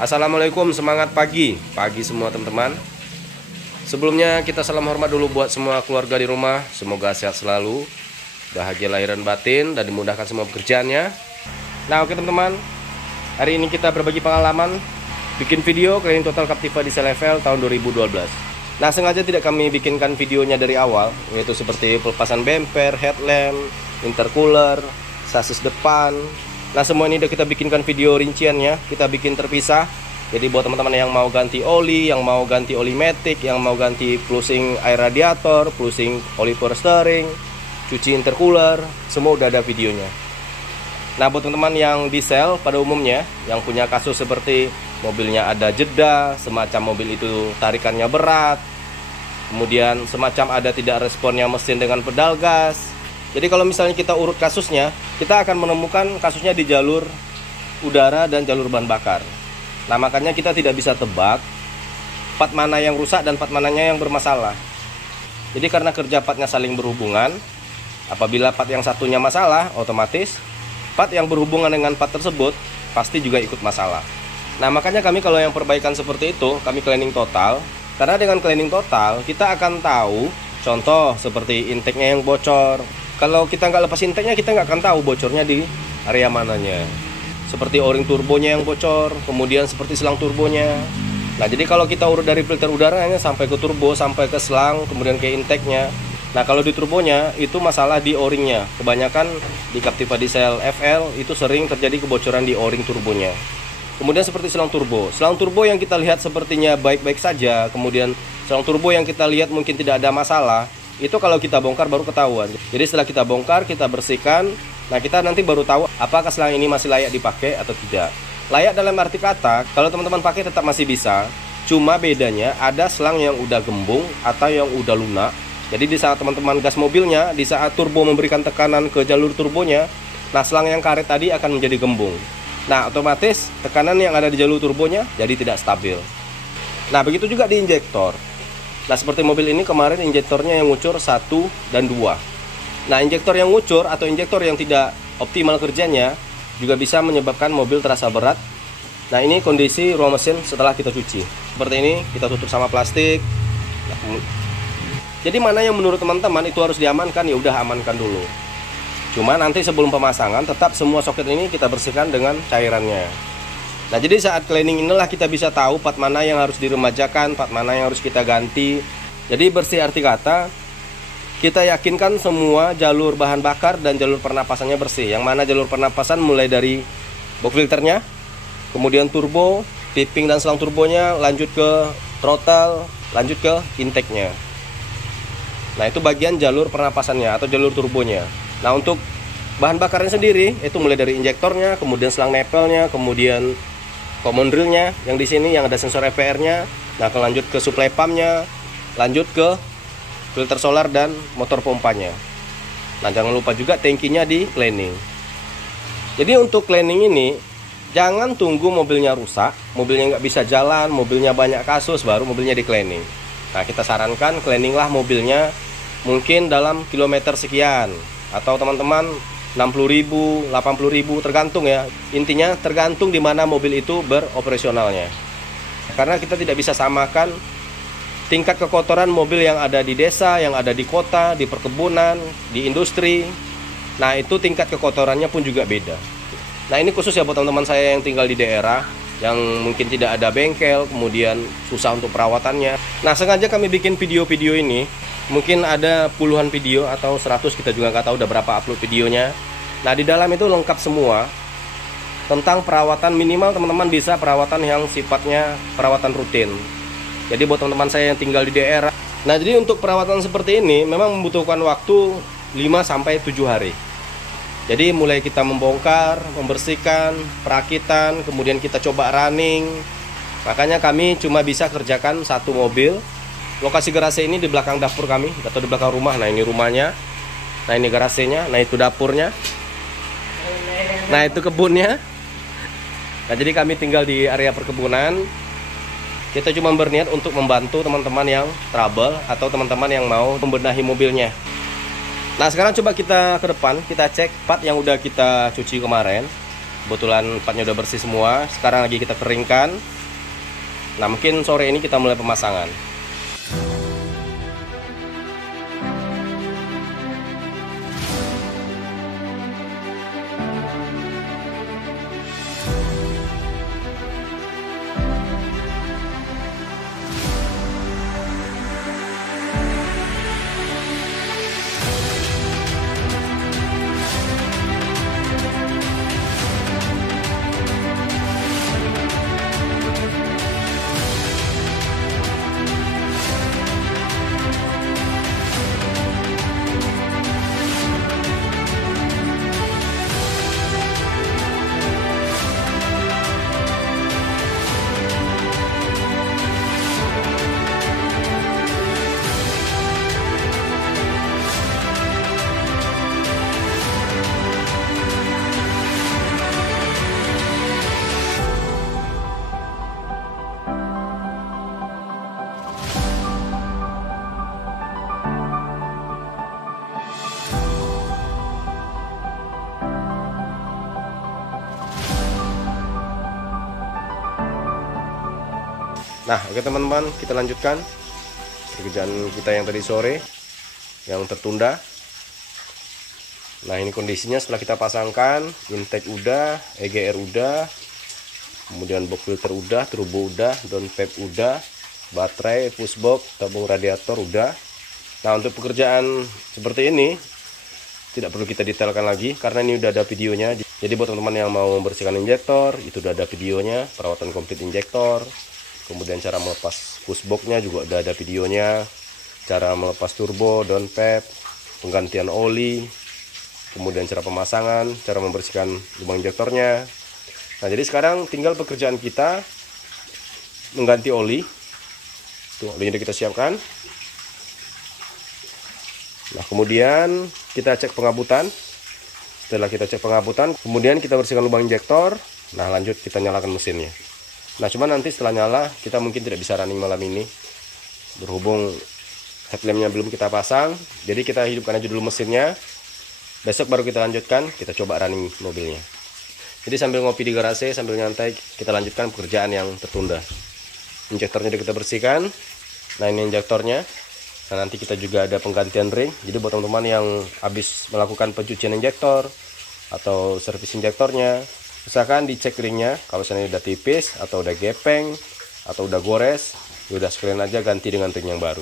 Assalamualaikum, semangat pagi semua teman-teman. Sebelumnya kita salam hormat dulu buat semua keluarga di rumah. Semoga sehat selalu, bahagia lahir dan batin, dan dimudahkan semua pekerjaannya. Nah oke teman-teman, hari ini kita berbagi pengalaman bikin video cleaning total Captiva diesel FL tahun 2012. Nah sengaja tidak kami bikinkan videonya dari awal, yaitu seperti pelepasan bumper, headlamp, intercooler, sasis depan. Nah semua ini udah kita bikinkan video rinciannya, kita bikin terpisah. Jadi buat teman-teman yang mau ganti oli, yang mau ganti oli matic, yang mau ganti flushing air radiator, flushing oli power steering, cuci intercooler, semua udah ada videonya. Nah buat teman-teman yang diesel pada umumnya, yang punya kasus seperti mobilnya ada jeda, semacam mobil itu tarikannya berat, kemudian semacam ada tidak responnya mesin dengan pedal gas. Jadi kalau misalnya kita urut kasusnya, kita akan menemukan kasusnya di jalur udara dan jalur bahan bakar. Nah makanya kita tidak bisa tebak part mana yang rusak dan part mananya yang bermasalah. Jadi karena kerja partnya saling berhubungan, apabila part yang satunya masalah, otomatis part yang berhubungan dengan part tersebut pasti juga ikut masalah. Nah makanya kami kalau yang perbaikan seperti itu, kami cleaning total. Karena dengan cleaning total kita akan tahu, contoh seperti intake-nya yang bocor. Kalau kita nggak lepas intake-nya, kita nggak akan tahu bocornya di area mananya. Seperti o-ring turbonya yang bocor, kemudian seperti selang turbonya. Nah jadi kalau kita urut dari filter udaranya sampai ke turbo, sampai ke selang, kemudian ke intake-nya. Nah kalau di turbonya itu masalah di o-ringnya. Kebanyakan di Captiva diesel FL itu sering terjadi kebocoran di o-ring turbonya. Kemudian seperti selang turbo yang kita lihat sepertinya baik-baik saja, kemudian selang turbo yang kita lihat mungkin tidak ada masalah, itu kalau kita bongkar baru ketahuan. Jadi setelah kita bongkar, kita bersihkan, nah kita nanti baru tahu apakah selang ini masih layak dipakai atau tidak. Layak dalam arti kata, kalau teman-teman pakai tetap masih bisa, cuma bedanya ada selang yang udah gembung atau yang udah lunak. Jadi di saat teman-teman gas mobilnya, di saat turbo memberikan tekanan ke jalur turbonya, nah selang yang karet tadi akan menjadi gembung. Nah otomatis tekanan yang ada di jalur turbonya jadi tidak stabil. Nah begitu juga di injektor. Nah seperti mobil ini kemarin injektornya yang ngucur 1 dan 2. Nah injektor yang ngucur atau injektor yang tidak optimal kerjanya juga bisa menyebabkan mobil terasa berat. Nah ini kondisi ruang mesin setelah kita cuci. Seperti ini kita tutup sama plastik. Jadi mana yang menurut teman-teman itu harus diamankan, ya udah amankan dulu. Cuma nanti sebelum pemasangan tetap semua soket ini kita bersihkan dengan cairannya. Nah jadi saat cleaning inilah kita bisa tahu part mana yang harus diremajakan, part mana yang harus kita ganti. Jadi bersih arti kata kita yakinkan semua jalur bahan bakar dan jalur pernapasannya bersih. Yang mana jalur pernapasan mulai dari box filternya, kemudian turbo, piping dan selang turbonya, lanjut ke throttle, lanjut ke intake-nya. Nah itu bagian jalur pernapasannya atau jalur turbonya. Nah untuk bahan bakarnya sendiri itu mulai dari injektornya, kemudian selang nepelnya, kemudian common drillnya yang di sini yang ada sensor EPR-nya. Nah lanjut ke supply pumpnya, lanjut ke filter solar dan motor pompanya. Nah jangan lupa juga tangkinya di cleaning. Jadi untuk cleaning ini jangan tunggu mobilnya rusak, mobilnya nggak bisa jalan, mobilnya banyak kasus baru mobilnya di cleaning. Nah kita sarankan cleaning lah mobilnya mungkin dalam kilometer sekian, atau teman-teman 60.000, 80.000 tergantung ya. Intinya tergantung di mana mobil itu beroperasionalnya. Karena kita tidak bisa samakan tingkat kekotoran mobil yang ada di desa, yang ada di kota, di perkebunan, di industri. Nah itu tingkat kekotorannya pun juga beda. Nah ini khusus ya buat teman-teman saya yang tinggal di daerah yang mungkin tidak ada bengkel, kemudian susah untuk perawatannya. Nah sengaja kami bikin video-video ini. Mungkin ada puluhan video atau 100, kita juga nggak tahu udah berapa upload videonya. Nah di dalam itu lengkap semua tentang perawatan. Minimal teman-teman bisa perawatan yang sifatnya perawatan rutin. Jadi buat teman-teman saya yang tinggal di daerah, nah jadi untuk perawatan seperti ini memang membutuhkan waktu 5-7 hari. Jadi mulai kita membongkar, membersihkan, perakitan, kemudian kita coba running. Makanya kami cuma bisa kerjakan satu mobil. Lokasi garasi ini di belakang dapur kami atau di belakang rumah. Nah ini rumahnya, nah ini garasinya, nah itu dapurnya, nah itu kebunnya. Nah jadi kami tinggal di area perkebunan. Kita cuma berniat untuk membantu teman-teman yang trouble atau teman-teman yang mau membenahi mobilnya. Nah sekarang coba kita ke depan, kita cek part yang udah kita cuci kemarin. Kebetulan partnya udah bersih semua. Sekarang lagi kita keringkan. Nah, mungkin sore ini kita mulai pemasangan. Nah, oke teman-teman, kita lanjutkan pekerjaan kita yang tadi sore yang tertunda. Nah, ini kondisinya setelah kita pasangkan, intake udah, EGR udah, kemudian box filter udah, turbo udah, downpipe udah, baterai, pushbox, tabung radiator udah. Nah, untuk pekerjaan seperti ini tidak perlu kita detailkan lagi karena ini udah ada videonya. Jadi buat teman-teman yang mau membersihkan injektor, itu udah ada videonya, perawatan komplit injektor. Kemudian cara melepas pushboxnya juga udah ada videonya, cara melepas turbo, downpipe, penggantian oli, kemudian cara pemasangan, cara membersihkan lubang injektornya. Nah, jadi sekarang tinggal pekerjaan kita mengganti oli. Tuh, olinya kita siapkan. Nah, kemudian kita cek pengabutan. Setelah kita cek pengabutan, kemudian kita bersihkan lubang injektor. Nah, lanjut kita nyalakan mesinnya. Nah, cuma nanti setelah nyala kita mungkin tidak bisa running malam ini berhubung headlampnya belum kita pasang. Jadi kita hidupkan aja dulu mesinnya. Besok baru kita lanjutkan, kita coba running mobilnya. Jadi sambil ngopi di garasi, sambil nyantai, kita lanjutkan pekerjaan yang tertunda. Injektornya udah kita bersihkan. Nah, ini injektornya. Nah, nanti kita juga ada penggantian ring. Jadi buat teman-teman yang habis melakukan pencucian injektor atau servis injektornya, misalkan dicek ringnya, kalau misalnya udah tipis atau udah gepeng atau udah gores, ya udah sekalian aja ganti dengan ring yang baru.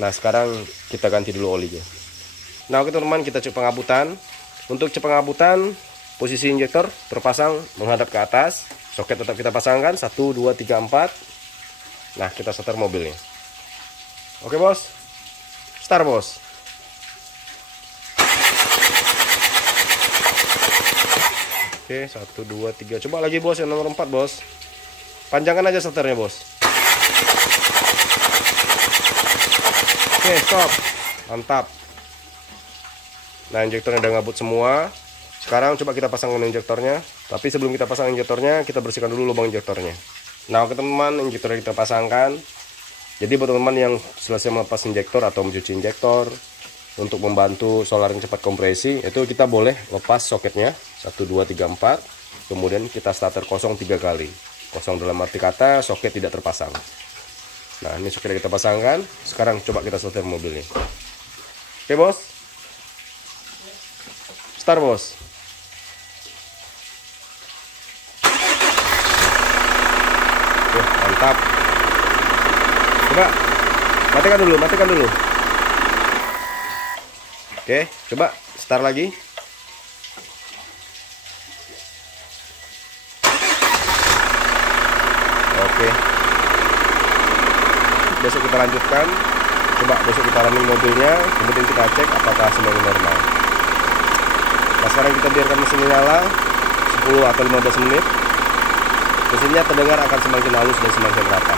Nah, sekarang kita ganti dulu olinya. Nah, oke teman-teman, kita cek pengabutan. Untuk cek pengabutan, posisi injektor terpasang menghadap ke atas. Soket tetap kita pasangkan 1, 2, 3, 4. Nah, kita starter mobilnya. Oke bos, start bos. Oke, 1, 2, 3. Coba lagi bos, yang nomor 4 bos. Panjangkan aja starternya bos. Oke, stop. Mantap. Nah, injektornya udah ngabut semua. Sekarang coba kita pasangkan injektornya. Tapi sebelum kita pasang injektornya, kita bersihkan dulu lubang injektornya. Nah, oke teman-teman, injektornya kita pasangkan. Jadi buat teman-teman yang selesai melepas injektor atau mencuci injektor, untuk membantu solar yang cepat kompresi, itu kita boleh lepas soketnya 1, 2, 3, 4. Kemudian kita starter kosong 3 kali. Kosong dalam arti kata soket tidak terpasang. Nah, ini soketnya kita pasangkan. Sekarang coba kita starter mobilnya. Oke bos, start bos. Oke, mantap. Coba matikan dulu, matikan dulu. Oke, coba start lagi. Oke. Besok kita lanjutkan. Coba besok kita running mobilnya, kemudian kita cek apakah semuanya normal. Nah, sekarang kita biarkan mesinnya nyala 10 atau 15 menit. Mesinnya terdengar akan semakin halus dan semakin rata.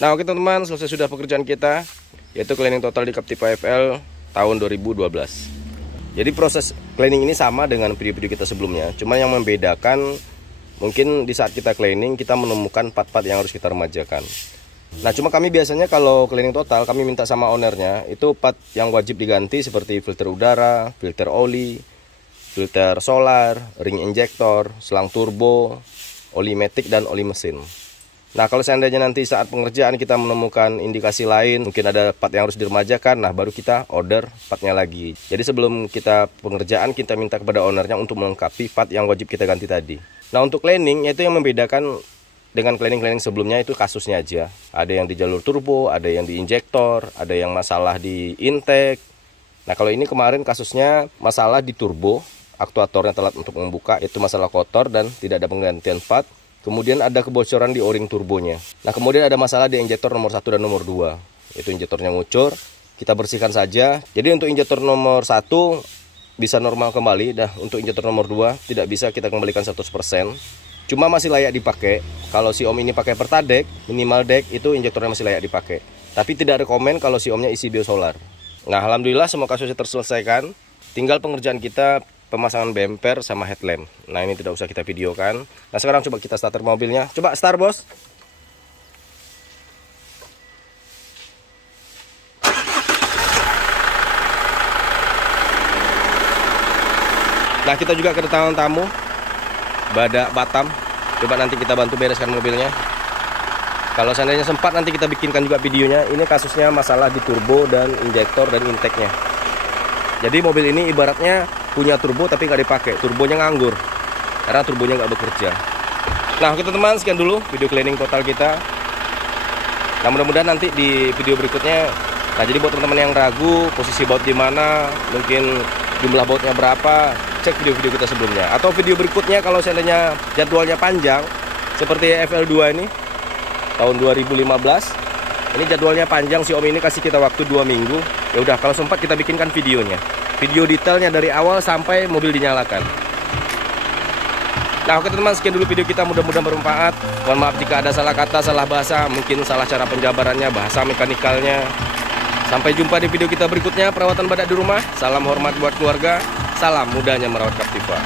Nah, oke teman-teman, selesai sudah pekerjaan kita, yaitu cleaning total di kap tipe AFL tahun 2012. Jadi proses cleaning ini sama dengan video-video kita sebelumnya, cuma yang membedakan mungkin di saat kita cleaning kita menemukan part-part yang harus kita remajakan. Nah, cuma kami biasanya kalau cleaning total kami minta sama ownernya itu part yang wajib diganti seperti filter udara, filter oli, filter solar, ring injektor, selang turbo, oli matic, dan oli mesin. Nah, kalau seandainya nanti saat pengerjaan kita menemukan indikasi lain, mungkin ada part yang harus diremajakan, nah baru kita order partnya lagi. Jadi sebelum kita pengerjaan, kita minta kepada ownernya untuk melengkapi part yang wajib kita ganti tadi. Nah, untuk cleaning, yaitu yang membedakan dengan cleaning-cleaning sebelumnya itu kasusnya aja. Ada yang di jalur turbo, ada yang di injektor, ada yang masalah di intake. Nah, kalau ini kemarin kasusnya masalah di turbo, aktuatornya telat untuk membuka, itu masalah kotor dan tidak ada penggantian part. Kemudian ada kebocoran di o-ring turbonya. Nah, kemudian ada masalah di injektor nomor 1 dan nomor 2. Itu injektornya ngucur, kita bersihkan saja. Jadi untuk injektor nomor 1 bisa normal kembali. Nah, untuk injektor nomor 2 tidak bisa kita kembalikan 100%. Cuma masih layak dipakai. Kalau si om ini pakai Pertadek, minimal deck, itu injektornya masih layak dipakai. Tapi tidak rekomen kalau si omnya isi biosolar. Nah, alhamdulillah semua kasusnya terselesaikan. Tinggal pengerjaan kita pemasangan bumper sama headlamp. Nah, ini tidak usah kita videokan. Nah, sekarang coba kita starter mobilnya. Coba start, bos. Nah, kita juga kedatangan tamu Badak Batam. Coba nanti kita bantu bereskan mobilnya. Kalau seandainya sempat nanti kita bikinkan juga videonya. Ini kasusnya masalah di turbo dan injektor dan intake-nya. Jadi mobil ini ibaratnya punya turbo tapi nggak dipakai, turbonya nganggur karena turbonya nggak bekerja. Nah, oke teman-teman, sekian dulu video cleaning total kita. Nah, mudah-mudahan nanti di video berikutnya. Nah, jadi buat teman-teman yang ragu posisi baut di mana, mungkin jumlah bautnya berapa, cek video-video kita sebelumnya. Atau video berikutnya kalau seandainya jadwalnya panjang seperti FL2 ini tahun 2015. Ini jadwalnya panjang, si om ini kasih kita waktu 2 minggu. Ya udah, kalau sempat kita bikinkan videonya. Video detailnya dari awal sampai mobil dinyalakan. Nah, oke teman-teman, sekian dulu video kita, mudah-mudahan bermanfaat. Mohon maaf jika ada salah kata, salah bahasa, mungkin salah cara penjabarannya, bahasa mekanikalnya. Sampai jumpa di video kita berikutnya, perawatan badak di rumah. Salam hormat buat keluarga, salam mudahnya merawat Captiva.